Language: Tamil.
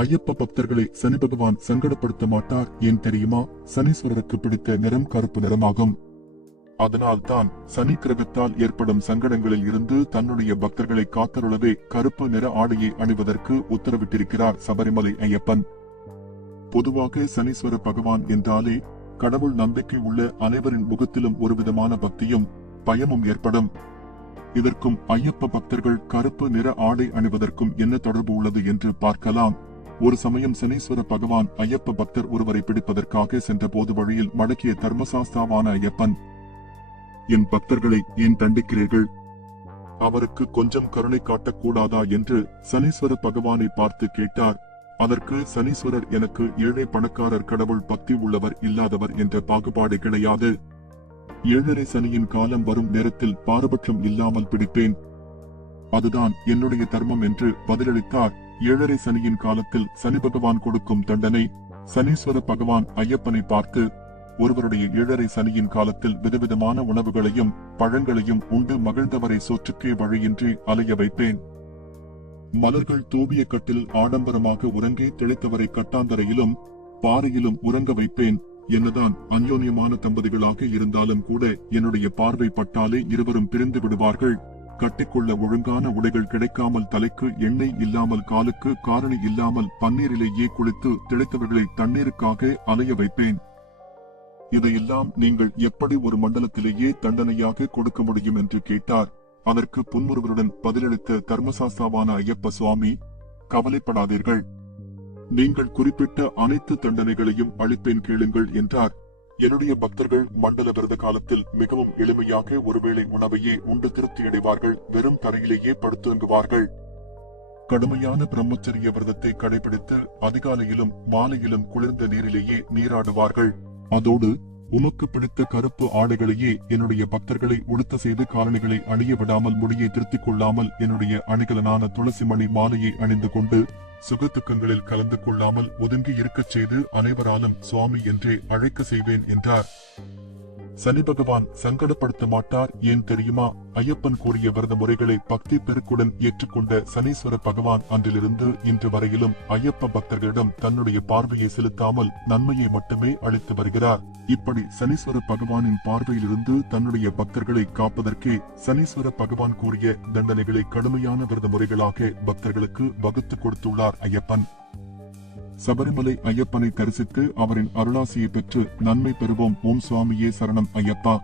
ஐயப்ப பக்தர்களை சனி பகவான் சங்கடப்படுத்த மாட்டார் ஏன் தெரியுமா? சனீஸ்வரருக்கு பிடித்த நிறம் கருப்பு நிறமாகும். அதனால் தான் சனி கிரகத்தால் ஏற்படும் சங்கடங்களில் இருந்து தன்னுடைய பக்தர்களை காத்தருளவே கருப்பு நிற ஆடையை அணிவதற்கு உத்தரவிட்டிருக்கிறார் சபரிமலை ஐயப்பன். பொதுவாக சனீஸ்வர பகவான் என்றாலே கடவுள் நம்பிக்கை உள்ள அனைவரின் முகத்திலும் ஒருவிதமான பக்தியும் பயமும் ஏற்படும். இதற்கும் ஐயப்ப பக்தர்கள் கருப்பு நிற ஆடை அணிவதற்கும் என்ன தொடர்பு உள்ளது என்று பார்க்கலாம். ஒரு சமயம் சனீஸ்வர பகவான் ஐயப்ப பக்தர் ஒருவரை பிடிப்பதற்காக சென்ற போது வழியில் மடக்கிய தர்மசாஸ்தாவான ஐயப்பன் என் பக்தர்களை ஏன் தண்டிக்கிறீர்கள்? அவருக்கு கொஞ்சம் கருணை காட்டக்கூடாதா? என்று சனீஸ்வர பகவானை பார்த்து கேட்டார். அதற்கு சனீஸ்வரர் எனக்கு ஏழை பணக்காரர் கடவுள் பக்தி உள்ளவர் இல்லாதவர் என்ற பாகுபாடு கிடையாது. ஏழரை சனியின் காலம் வரும் நேரத்தில் பாரபட்சம் இல்லாமல் பிடிப்பேன். அதுதான் என்னுடைய தர்மம் என்று பதிலளித்தார். ஏழரை சனியின் காலத்தில் சனி பகவான் கொடுக்கும் தண்டனை சனீஸ்வர பகவான் ஐயப்பனை பார்த்து ஒருவருடைய ஏழரை சனியின் காலத்தில் விதவிதமான உணவுகளையும் பழங்களையும் உண்டு மகிழ்ந்தவரை சோற்றுக்கே வழியின்றி அலைய வைப்பேன். மலர்கள் தூவிய கட்டில் ஆடம்பரமாக உறங்கி திளைத்தவரை கட்டாந்தரையிலும் பாறையிலும் உறங்க வைப்பேன். என்னதான் அந்யோன்யமான தம்பதிகளாக இருந்தாலும் கூட என்னுடைய பார்வை பட்டாலே இருவரும் பிரிந்து விடுவார்கள். கட்டிக்கொள்ள ஒழுங்கான உடைகள் கிடைக்காமல் தலைக்கு எண்ணெய் இல்லாமல் காலுக்கு காரணி இல்லாமல் பன்னீரிலேயே குளித்து திளைத்தவர்களை தண்ணீருக்காக அலைய வைப்பேன். இதையெல்லாம் நீங்கள் எப்படி ஒரு மண்டலத்திலேயே தண்டனையாக கொடுக்க முடியும் என்று கேட்டார். அதற்கு புன்முருவருடன் பதிலளித்த தர்மசாஸ்தாவான ஐயப்ப சுவாமி கவலைப்படாதீர்கள். நீங்கள் குறிப்பிட்ட அனைத்து தண்டனைகளையும் அளிப்பேன் கேளுங்கள் என்றார். என்னுடைய பக்தர்கள் மண்டல விரத காலத்தில் மிகவும் எளிமையாக ஒருவேளை உணவையே உண்டு திருப்தி அடைவார்கள் வெறும் தரையிலேயே படுத்துங்குவார்கள் கடுமையான பிரம்மச்சரிய விரதத்தை கடைபிடித்து அதிகாலையிலும் மாலையிலும் குளிர்ந்த நீரிலேயே நீராடுவார்கள். அதோடு உமக்கு பிடித்த கருப்பு ஆடைகளையே என்னுடைய பக்தர்களை உடுத்த செய்து காலணிகளை அணிய விடாமல் முடியை திருத்திக் கொள்ளாமல் என்னுடைய அணிகலனான துளசி மணி மாலையை அணிந்து கொண்டு சுகதுக்கங்களில் கலந்து கொள்ளாமல் ஒதுங்கி இருக்கச் செய்து அனைவராலும் சுவாமி என்றே அழைக்க செய்வேன் என்றார். சனி பகவான் சங்கடப்படுத்த மாட்டார் ஏன் தெரியுமா? ஐயப்பன் கூறிய விரத முறைகளை பக்தி பெருக்குடன் ஏற்றுக்கொண்ட சனீஸ்வர பகவான் அன்றிலிருந்து இன்று வரையிலும் ஐயப்ப பக்தர்களிடம் தன்னுடைய பார்வையை செலுத்தாமல் நன்மையை மட்டுமே அளித்து வருகிறார். இப்படி சனீஸ்வர பகவானின் பார்வையிலிருந்து தன்னுடைய பக்தர்களை காப்பதற்கே சனீஸ்வர பகவான் கூறிய தண்டனைகளை கடுமையான விரத முறைகளாக பக்தர்களுக்கு வகுத்து கொடுத்துள்ளார் ஐயப்பன். சபரிமலை ஐயப்பனை தரிசித்து அவரின் அருளாசியை பெற்று நன்மை பெறுவோம். ஓம் சுவாமியே சரணம் ஐயப்பா.